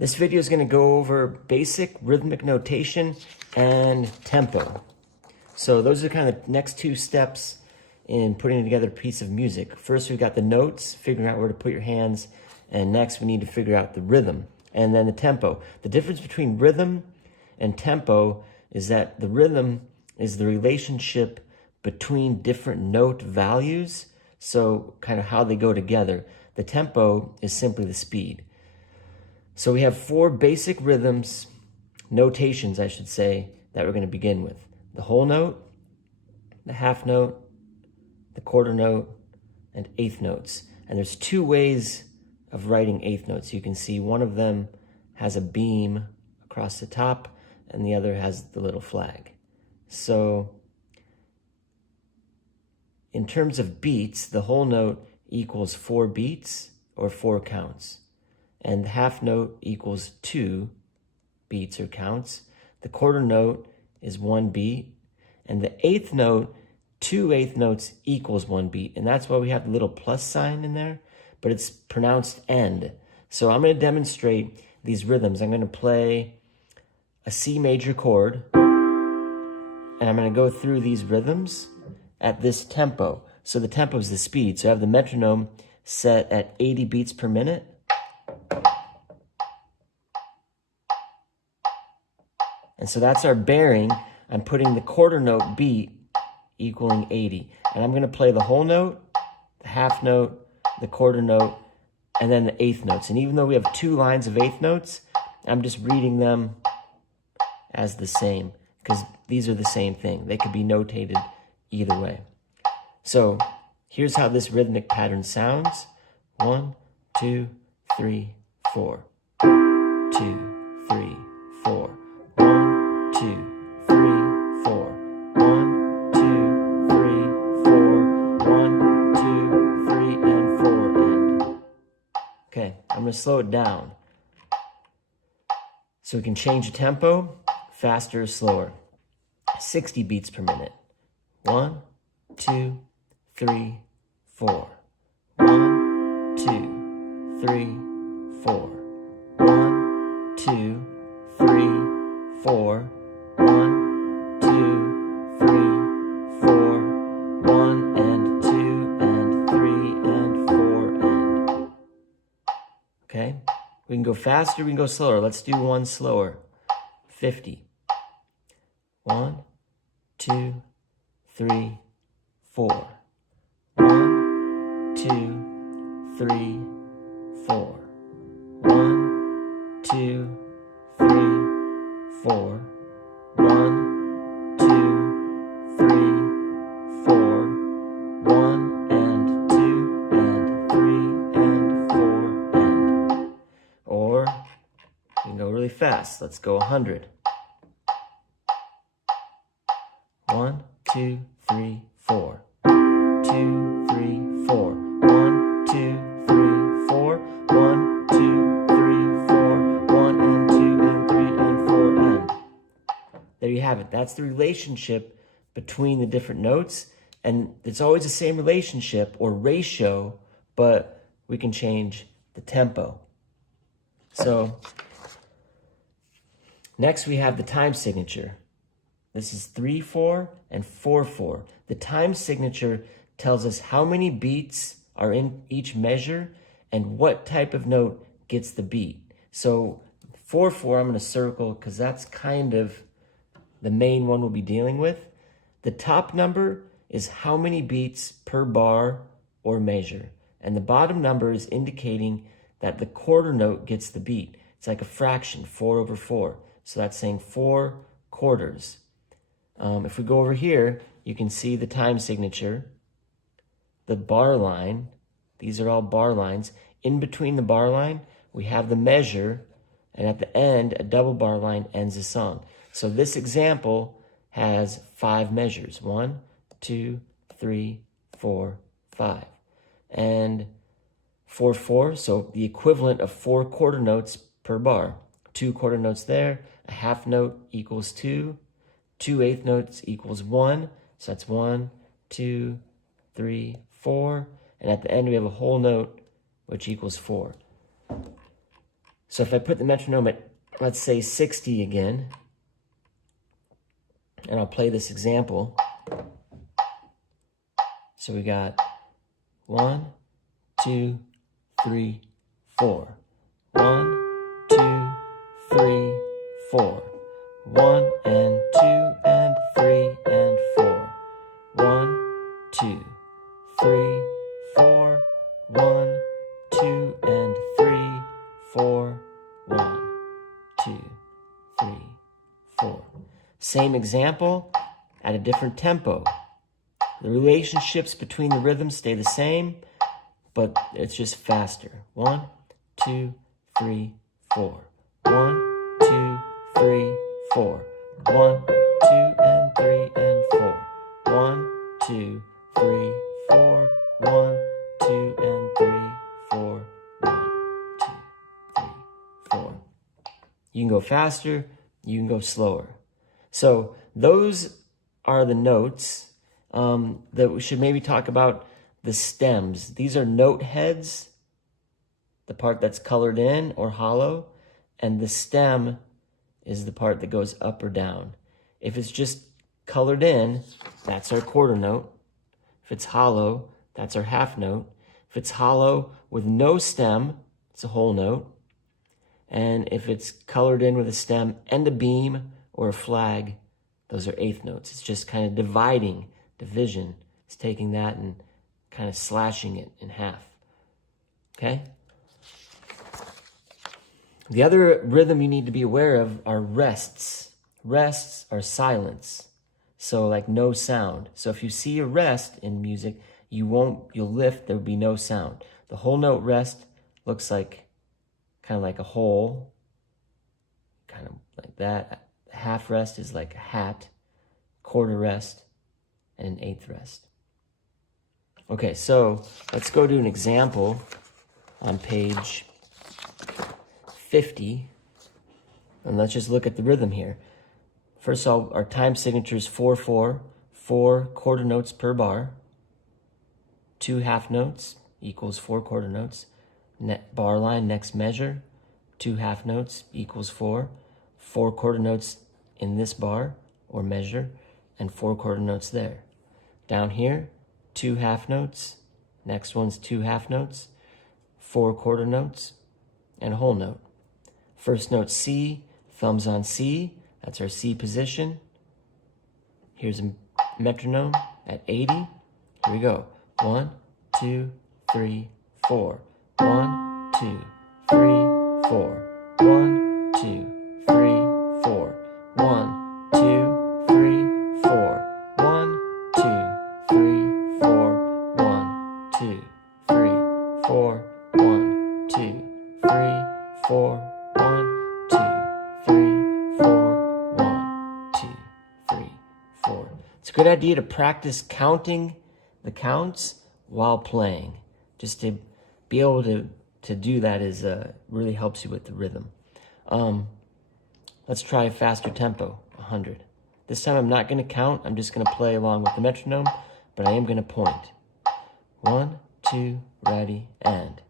This video is going to go over basic rhythmic notation and tempo. So those are kind of the next two steps in putting together a piece of music. First, we've got the notes, figuring out where to put your hands, and next we need to figure out the rhythm and then the tempo. The difference between rhythm and tempo is that the rhythm is the relationship between different note values, so kind of how they go together. The tempo is simply the speed. So we have four basic rhythms, notations I should say, that we're going to begin with. The whole note, the half note, the quarter note, and eighth notes. And there's two ways of writing eighth notes. You can see one of them has a beam across the top and the other has the little flag. So in terms of beats, the whole note equals 4 beats or 4 counts. And the half note equals 2 beats or counts. The quarter note is 1 beat. And the eighth note, 2 eighth notes equals 1 beat. And that's why we have the little plus sign in there, but it's pronounced end. So I'm going to demonstrate these rhythms. I'm going to play a C major chord, and I'm going to go through these rhythms at this tempo. So the tempo is the speed. So I have the metronome set at 80 beats per minute. And so that's our bearing. I'm putting the quarter note beat equaling 80. And I'm going to play the whole note, the half note, the quarter note, and then the eighth notes. And even though we have 2 lines of eighth notes, I'm just reading them as the same because these are the same thing. They could be notated either way. So here's how this rhythmic pattern sounds. 1, 2, 3, 4. 2, 3, 4. 1, 2, 3, 4. 1, 2, 3, 4. 1, 2, 3, and 4, and. Okay, I'm going to slow it down so we can change the tempo, faster or slower. 60 beats per minute. 1, 2, 3, 4. 1, 2, 3, 4. 1, 2, 3, 4. 1, 2, 3, 4. 1 and 2 and 3 and 4 and. Okay? We can go faster, we can go slower. Let's do one slower. 50. 1, 2, 3, 4. 1, 2, 3, 4. 1, 2, 3, 4. 1, 2, 3, 4. 1 and 2 and 3 and 4 and. Or we can go really fast. Let's go 100. 1, 2, 3, 4. 2, 3, 4. 1, 2, 3, 4. 1, 2, 3, 4. 1 and 2 and 3 and 4 and. There you have it. That's the relationship between the different notes. And it's always the same relationship or ratio, but we can change the tempo. So next we have the time signature. This is 3/4 and 4/4. The time signature tells us how many beats are in each measure and what type of note gets the beat. So 4/4 I'm going to circle because that's kind of the main one we'll be dealing with. The top number is how many beats per bar or measure. And the bottom number is indicating that the quarter note gets the beat. It's like a fraction, 4/4. So that's saying 4 quarters. If we go over here, you can see the time signature, the bar line. These are all bar lines. In between the bar line, we have the measure, and at the end, a double bar line ends the song. So this example has 5 measures. 1, 2, 3, 4, 5. And 4/4, so the equivalent of 4 quarter notes per bar. 2 quarter notes there, a half note equals 2. 2 eighth notes equals 1. So that's 1, 2, 3, 4. And at the end, we have a whole note, which equals 4. So if I put the metronome at, let's say, 60 again, and I'll play this example. So we got 1, 2, 3, 4. 1, 2, 3, 4. 1 and 2 and 3 and 4. 1, 2, 3, 4. 1, 2 and 3, 4. 1, 2, 3, 4. Same example at a different tempo. The relationships between the rhythms stay the same, but it's just faster. 1, 2, 3, 4. 1, 2, 3, 4. 1, 2 and 3 and 4. 1, 2, 3, 4. 1, 2 and 3, 4. 1, 2, 3, 4. You can go faster, you can go slower. So those are the notes. That we should maybe talk about the stems. These are note heads, the part that's colored in or hollow, and the stem is the part that goes up or down. If it's just colored in, that's our quarter note. If it's hollow, that's our half note. If it's hollow with no stem, it's a whole note. And if it's colored in with a stem and a beam or a flag, those are eighth notes. It's just kind of division. It's taking that and kind of slashing it in half. Okay? The other rhythm you need to be aware of are rests. Rests are silence. So like no sound. So if you see a rest in music, you'll lift, there will be no sound. The whole note rest looks like kind of like a hole, kind of like that. Half rest is like a hat, quarter rest, and an eighth rest. Okay, so let's go to an example on page 50, and let's just look at the rhythm here. First of all, our time signature is 4/4, 4 quarter notes per bar, 2 half notes equals 4 quarter notes, bar line, next measure, 2 half notes equals 4, 4 quarter notes in this bar or measure, and 4 quarter notes there. Down here, 2 half notes, next one's 2 half notes, 4 quarter notes, and a whole note. First note C, thumbs on C, that's our C position. Here's a metronome at 80. Here we go. 1, 2, 3, 4. 1, 2, 3, 4. 1, 2, 3, 4. 1, 2, 3, 4. 1, 2, 3, 4. 1, 2, 3, 4. 1, 2, 3, 4. 1, 2, 3, 4. 1, 2, 3, 4. It's a good idea to practice counting the counts while playing. Just to be able to do that is really helps you with the rhythm. Let's try a faster tempo, 100. This time I'm not going to count, I'm just going to play along with the metronome, but I am going to point. 1, 2, ready, and.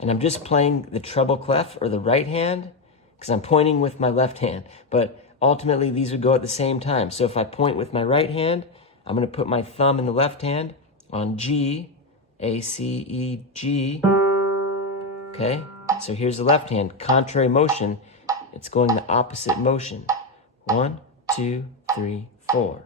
And I'm just playing the treble clef or the right hand because I'm pointing with my left hand. But ultimately, these would go at the same time. So if I point with my right hand, I'm going to put my thumb in the left hand on G, A, C, E, G. Okay? So here's the left hand. Contrary motion. It's going the opposite motion. 1, 2, 3, 4.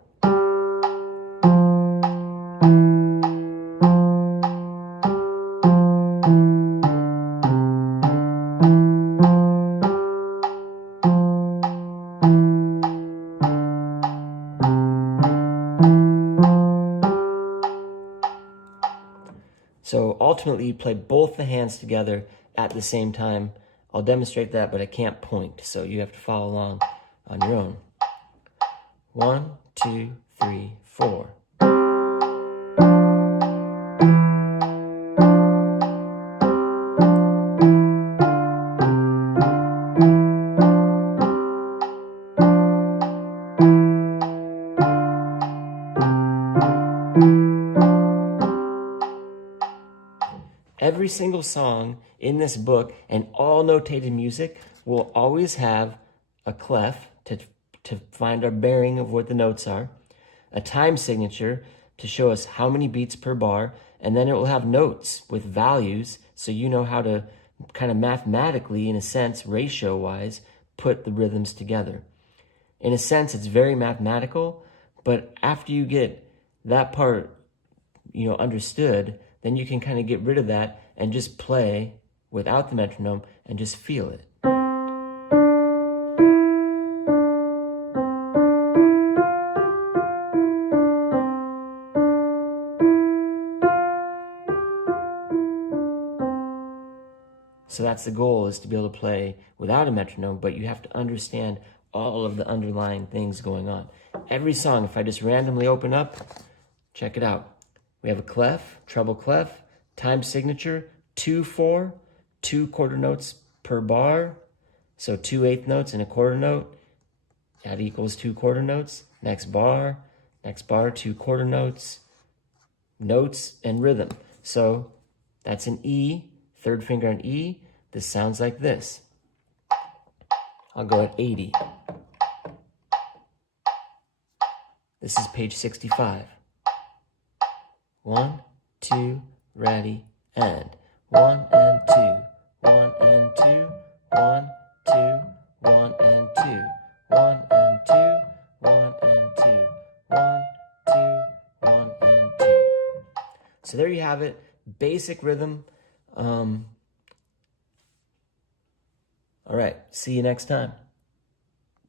So ultimately, you play both the hands together at the same time. I'll demonstrate that, but I can't point, so you have to follow along on your own. 1, 2, 3, 4. Every single song in this book and all notated music will always have a clef to find our bearing of what the notes are, a time signature to show us how many beats per bar, and then it will have notes with values so you know how to kind of mathematically, in a sense, ratio-wise, put the rhythms together. In a sense, it's very mathematical, but after you get that part, understood, then you can kind of get rid of that and just play without the metronome and just feel it. So that's the goal, is to be able to play without a metronome, but you have to understand all of the underlying things going on. Every song, if I just randomly open up, check it out. We have a clef, treble clef, time signature, 2/4, 2 quarter notes per bar. So 2 eighth notes and a quarter note. That equals 2 quarter notes. Next bar, 2 quarter notes. Notes and rhythm. So that's an E, third finger on E. This sounds like this. I'll go at 80. This is page 65. 1, 2, ready, and 1 and 2, 1 and 2, 1, 2, 1 and 2, 1 and 2, 1 and 2, 1, 2, 1 and 2. So there you have it, basic rhythm. All right, see you next time.